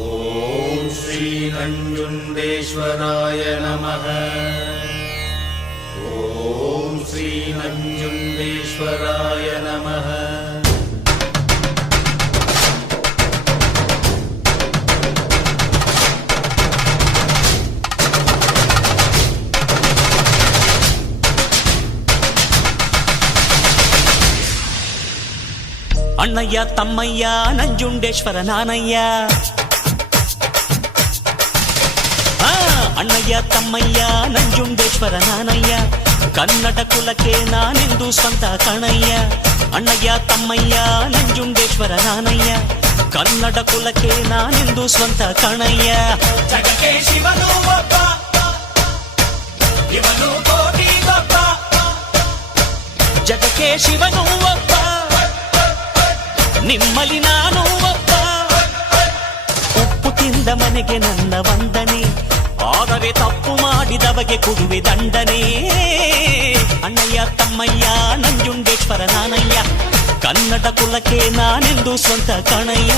ॐ श्रीनञ्जुण्डेश्वराय नमः। ॐ श्रीनञ्जुण्डेश्वराय नमः అన్నయ్య తమ్మయ్య నంజుండేశ్వర నానయ్య. అన్నయ్య తమ్మయ్య నంజుండేశ్వర నానయ్య. కన్నటకులకే నా నిందు స్వంత కణయ్య. అన్నయ్య తమ్మయ్య నంజుండేశ్వర నానయ్య. కన్నడకులకే నా నిందు స్వంత కణయ్య. జగకే శివను ఒప్ప. ನಿಮ್ಮಲಿ ನಾನು ಒಬ್ಬ ಉಪ್ಪು ತಿಂದ ಮನೆಗೆ ನನ್ನ ವಂದನೆ ಆದರೆ ತಪ್ಪು ಮಾಡಿದವಗೆ ಕೊಡುವೆ ದಂಡನೆ ಅಣ್ಣಯ್ಯ ತಮ್ಮಯ್ಯ ನಂಜುಂಡೇಶ್ವರ ನಾನಯ್ಯ ಕನ್ನಡ ಕುಲಕ್ಕೆ ನಾನೆಂದು ಸ್ವಂತ ಕಣಯ್ಯ